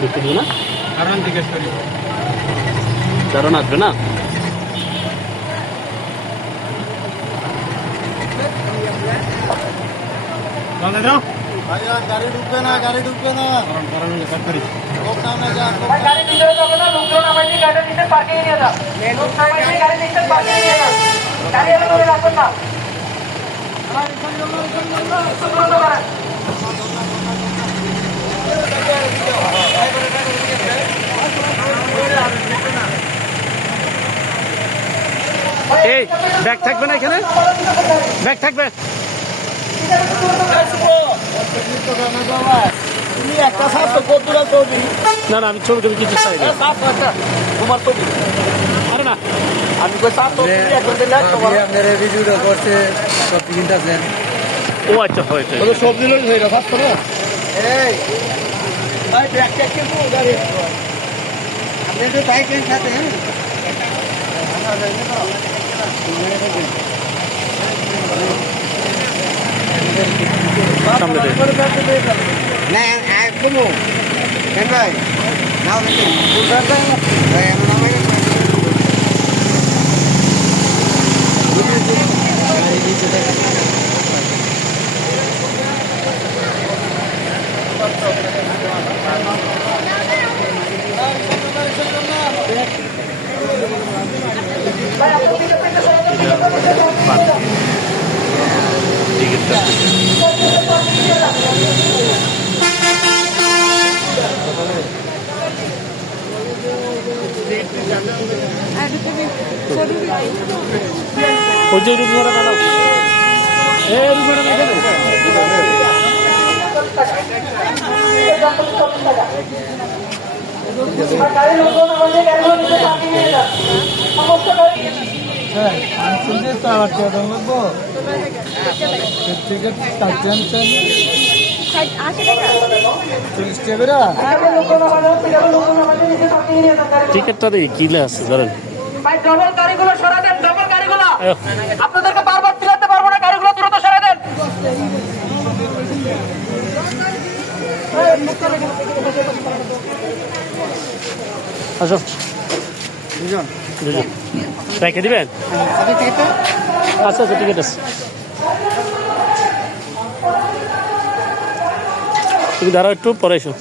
কিছু না? কারণ জিজ্ঞেস করি কারণ আসবে না? গাড়ি ঢুকবে না গাড়ি ঢুকবে না। কারণ কারণ গাড়ি যাবে না লোকজন আমাকে গাড়ি নিতে পার্কিং নিয়ে যান গাড়ি নিতে পার্কিং নিয়ে যান গাড়ি এনে রাখুন না। দ্রুত এই ব্যাগ থাকবে না এখানে ব্যাগ থাকবে ছবি না না আমি ছবি টবি কিছু চাই না তোমার ছবি আরে না আমি করছে সব ও আচ্ছা সবজি তো সাথে হ্যাঁ সামনে দে। না একদম কেন ভাই নাও দেখি ভাই এমন নামে টিকিটটা ওই যে রুম ভাড়া দাঁড়াও এই রুম ভাড়া দাঁড়াও আর গাড়ি লোকজন আমাকে গাড়িগুলো নিতে পার্কিং নিয়ে যান সমস্ত গাড়ি নিতে পার্কিং নিয়ে যান টিকিটটা দিয়ে কিলে আছে ধরেন। ভাই ডবল গাড়িগুলো সরা দেন ডবল গাড়িগুলো। আপনাদেরকে বারবার ফিরাতে পারব না গাড়িগুলো দ্রুত সরা দেন। দুজন। রেখে দিবেন? আচ্ছা আচ্ছা টিকিট আছে। তুমি ধরো একটু পরে এসো।